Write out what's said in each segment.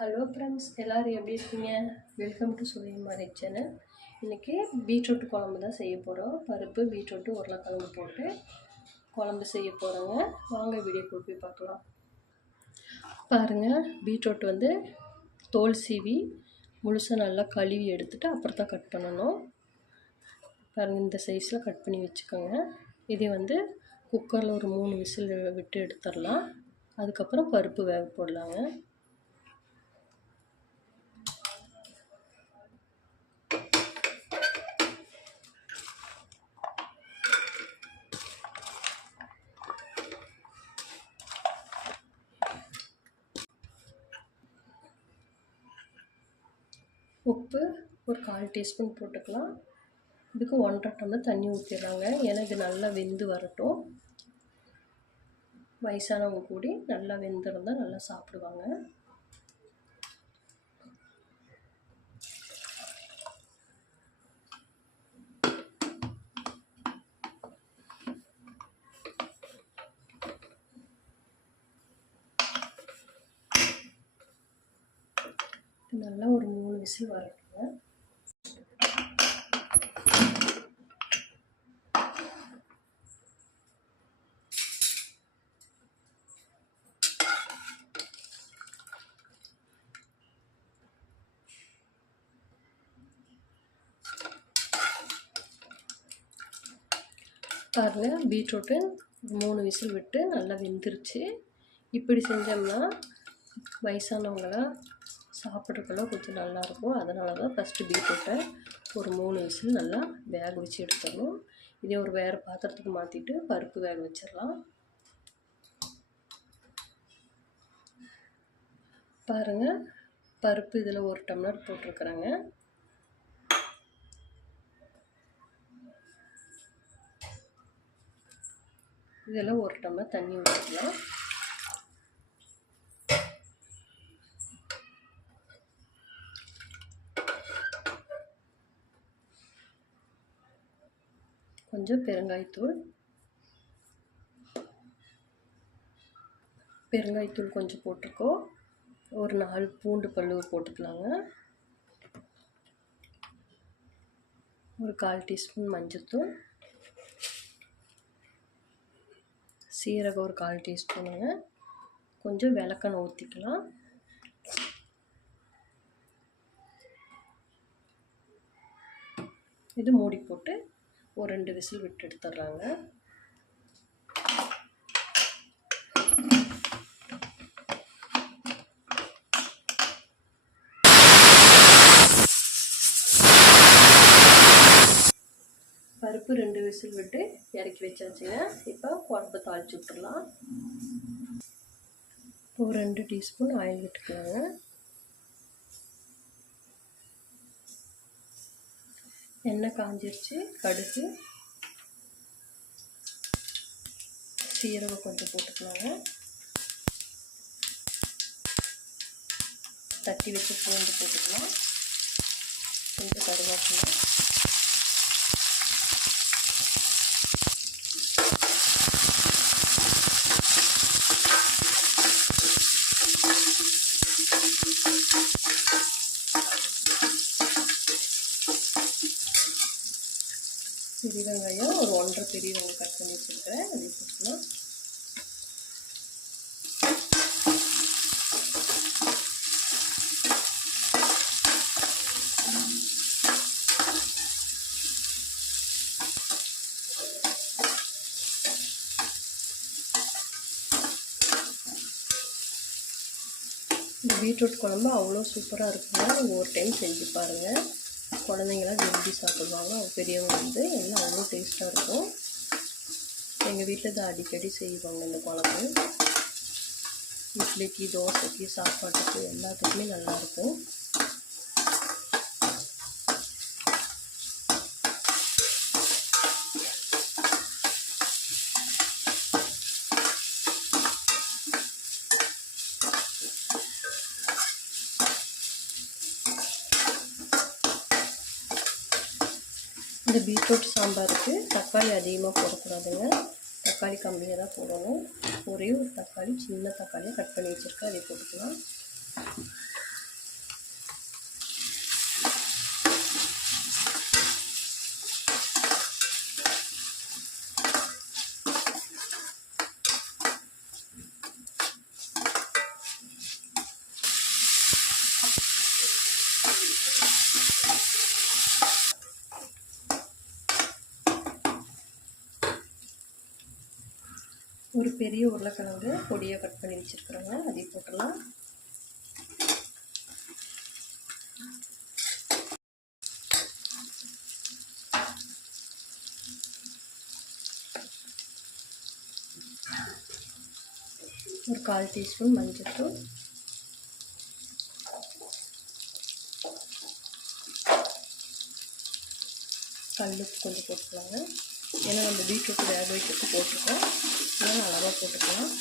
Hello friends எல்லோரும் எப்படி இருக்கீங்க? வெல்கம் டு சுயமாரி சேனல் இன்றைக்கி பீட்ரூட் குழம்பு தான் செய்ய போகிறோம் பருப்பு பீட்ரூட்டு உருளைக்கிழங்கு போட்டு குழம்பு செய்ய போகிறோங்க வாங்க வீடியோ போய் பார்க்கலாம். பாருங்கள் பீட்ரூட் வந்து தோல் சீவி முழுசாக நல்லா கழுவி எடுத்துட்டு அப்புறம் தான் கட் பண்ணணும். பாருங்கள் இந்த சைஸில் கட் பண்ணி வச்சுக்கோங்க. இதே வந்து குக்கரில் ஒரு மூணு விசில் விட்டு எடுத்துடலாம். அதுக்கப்புறம் பருப்பு வேக போடலாங்க. உப்பு ஒரு கால் டீஸ்பூன் போட்டுக்கலாம். இதுக்கு ஒன்றரை டம்ளர் தண்ணி ஊற்றிடுறாங்க ஏன்னா இது நல்லா வெந்து வரட்டும். வயசானவங்க கூடி நல்லா வெந்திருந்தால் நல்லா சாப்பிடுவாங்க. நல்லா ஒரு மூணு விசில் வரட்டுங்க பாருங்கள் பீட்ரூட்டு மூணு விசில் விட்டு நல்லா வெந்துருச்சு. இப்படி செஞ்சோம்னா வயசானவங்களாம் சாப்பிட்றதுக்கெல்லாம் கொஞ்சம் நல்லாயிருக்கும். அதனால தான் ஃபஸ்ட்டு பீட்ரூட்டை ஒரு மூணு விசில் நல்லா வேக வச்சு எடுத்துடணும். இதே ஒரு வேறு பாத்திரத்துக்கு மாற்றிட்டு பருப்பு வேக வச்சிடலாம். பாருங்கள் பருப்பு இதில் ஒரு டம்ளர் போட்டிருக்குறேங்க. இதில் ஒரு டம்ளர் தண்ணி ஊற்றிக்கலாம் கொஞ்சம் பெருங்காயத்தூள். பெருங்காயத்தூள் கொஞ்சம் போட்டிருக்கோம் ஒரு நாலு பூண்டு பல்லு போட்டுக்கலாங்க. ஒரு கால் டீஸ்பூன் மஞ்சத்தூள். சீரகம் ஒரு கால் டீஸ்பூனுங்க. கொஞ்சம் விளக்கெண்ணெய் ஊற்றிக்கலாம் இது மூடி போட்டு ஒரு ரெண்டு விசில் விட்டு எடுத்துடுறாங்க. பருப்பு ரெண்டு விசில் விட்டு இறக்கி வச்சாச்சுங்க. இப்போ குழம்பு தாளிச்சு விட்டுடலாம். ஒரு ரெண்டு டீஸ்பூன் ஆயில் விட்டுக்கலாங்க எண்ணெய் காஞ்சிருச்சு கடுகு சீரகம் கொஞ்சம் போட்டுக்கலாங்க. தட்டி வச்சு பூண்டு போட்டுக்கலாம். கொஞ்சம் கருவேப்பிலை பெரிய வெங்காயம் ஒரு ஒன்றரை பெரிய வெங்காயம் கட் பண்ணி வச்சுருக்கிறேன். அதை போட்டுக்கலாம் இந்த பீட்ரூட் குழம்பு அவ்வளோ சூப்பராக இருக்குங்க நீங்கள் ஒரு டைம் செஞ்சு பாருங்கள் குழந்தைங்களாம் விரும்பி சாப்பிடுவாங்க. பெரியவங்க வந்து எல்லாம் அவ்வளோ டேஸ்ட்டாக இருக்கும். எங்கள் வீட்டில் தான் அடிக்கடி செய்வாங்க இந்த குழம்பு. இட்லிக்கு தோசைக்கு சாப்பாட்டுக்கு எல்லாத்துக்குமே நல்லாயிருக்கும் இந்த பீட்ரூட் சாம்பாருக்கு தக்காளி அதிகமாக போடக்கூடாதுங்க. தக்காளி கம்மியாக தான் போடணும். ஒரே ஒரு தக்காளி சின்ன தக்காளியை கட் பண்ணி வச்சுருக்கேன். அதை போட்டுக்கலாம். ஒரு பெரிய உருளைக்கிழங்கு பொடியாக கட் பண்ணி வச்சுருக்குறோங்க. அதையும் போட்டுடலாம். ஒரு கால் டீஸ்பூன் மஞ்சள்தூள் கல் கொஞ்சம் போட்டுக்கலாங்க. ஏன்னா நம்ம பீட்ரூட் வேக வைக்கிறதுக்கு போட்டிருக்கோம். அதனால் அளவாக போட்டுக்கலாம்.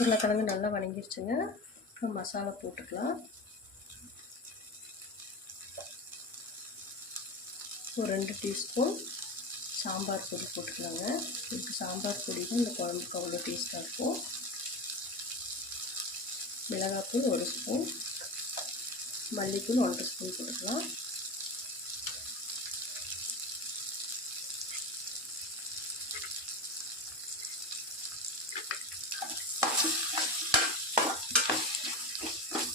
உருளைக்கிழங்கு நல்லா வணங்கிருச்சுங்க. இப்போ மசாலா போட்டுக்கலாம். ஒரு ரெண்டு டீஸ்பூன் சாம்பார் பொடி போட்டுக்கலாங்க. இதுக்கு சாம்பார் பொடி தான் இந்த குழம்புக்கு அவ்வளோ டேஸ்ட்டாக இருக்கும். மிளகாய்த்தூள் ஒரு ஸ்பூன். மல்லித்தூள் ஒன்றரை ஸ்பூன் போட்டுக்கலாம்.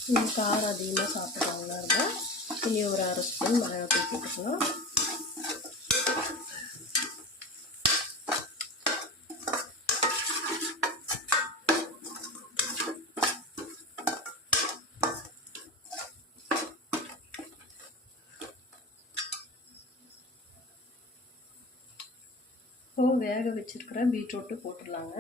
இன்னும் காரம் அதிகமாக சாப்பிட்றாங்களா இருந்தால் இனி ஒரு அரை ஸ்பூன் மிளகாத்தூள் போட்டுக்கலாம். இப்போது வேக வச்சுருக்கிற பீட்ரூட்டு போட்டுடலாங்க.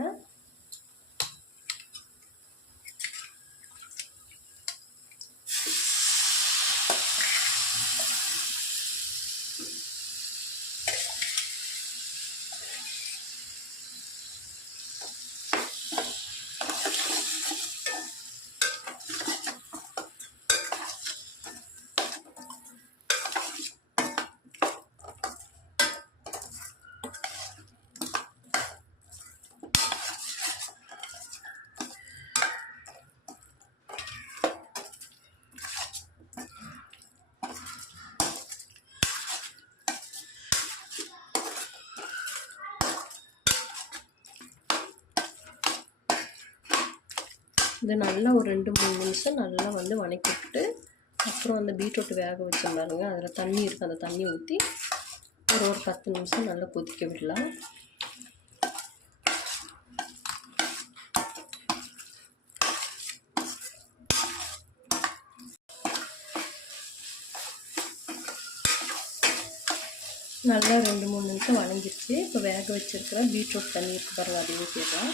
இது நல்லா ஒரு ரெண்டு மூணு நிமிஷம் நல்லா வந்து வணக்கி விட்டு அப்புறம் அந்த பீட்ரூட் வேக வச்சிருந்தாருங்க அதில் தண்ணி இருக்குது அந்த தண்ணி ஊற்றி ஒரு ஒரு பத்து நிமிஷம் நல்லா கொதிக்க விடலாம். நல்லா ரெண்டு மூணு நிமிஷம் வணங்கிருச்சு. இப்போ வேக வச்சுருக்கிற பீட்ரூட் தண்ணி இருக்கு பாருங்கள் ஊற்றிடலாம்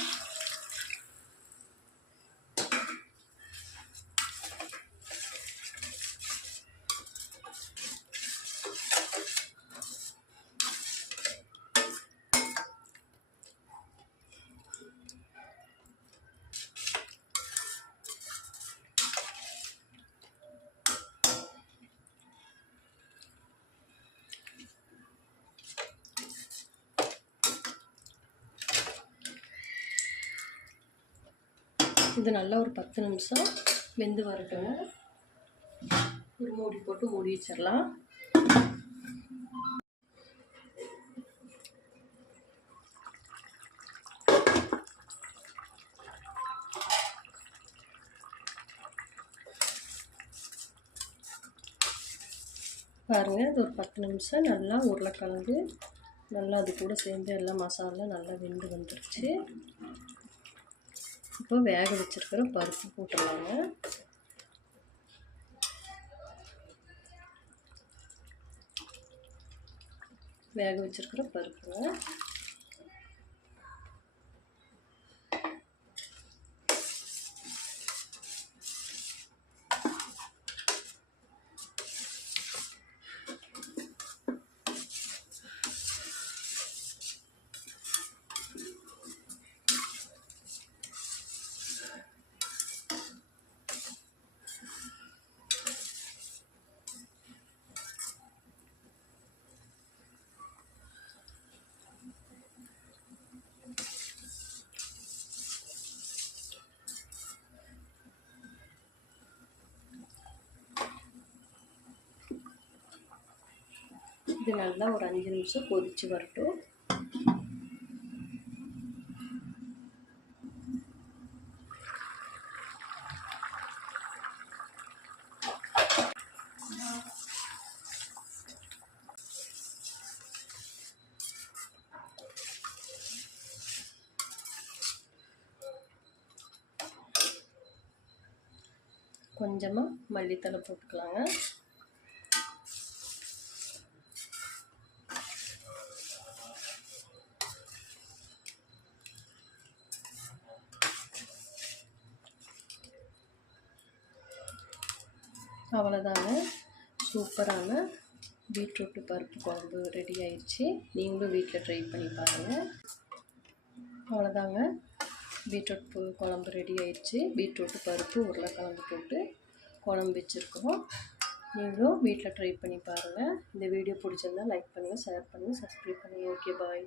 இது நல்லா ஒரு பத்து நிமிஷம் வெந்து வரட்டும். ஒரு மூடி போட்டு மூடி வச்சிடலாம். பாருங்கள் அது ஒரு பத்து நிமிஷம் நல்லா உருளைக்கிழங்கு நல்லா அது கூட சேர்ந்து எல்லாம் மசாலா நல்லா வெந்து வந்துருச்சு. இப்போ வேக வச்சுருக்கிற பருப்பு போட்டுடலாங்க வேக வச்சுருக்கிற பருப்புங்க இது நல்லா ஒரு அஞ்சு நிமிஷம் கொதித்து வரட்டும். கொஞ்சமாக மல்லித்தலை போட்டுக்கலாங்க. அவ்வளோதாங்க. சூப்பரான பீட்ரூட்டு பருப்பு குழம்பு ரெடி ஆயிடுச்சு. நீங்களும் வீட்டில் ட்ரை பண்ணி பாருங்கள் அவ்வளோதாங்க. பீட்ரூட் குழம்பு ரெடி ஆயிடுச்சு. பீட்ரூட்டு பருப்பு உருளைக்கிழங்கு போட்டு குழம்பு வச்சுருக்கோம். நீங்களும் வீட்டில் ட்ரை பண்ணி பாருங்கள் இந்த வீடியோ பிடிச்சிருந்தா லைக் பண்ணுங்கள் ஷேர் பண்ணுங்கள் சப்ஸ்கிரைப் பண்ணுங்கள் ஓகே பாய்.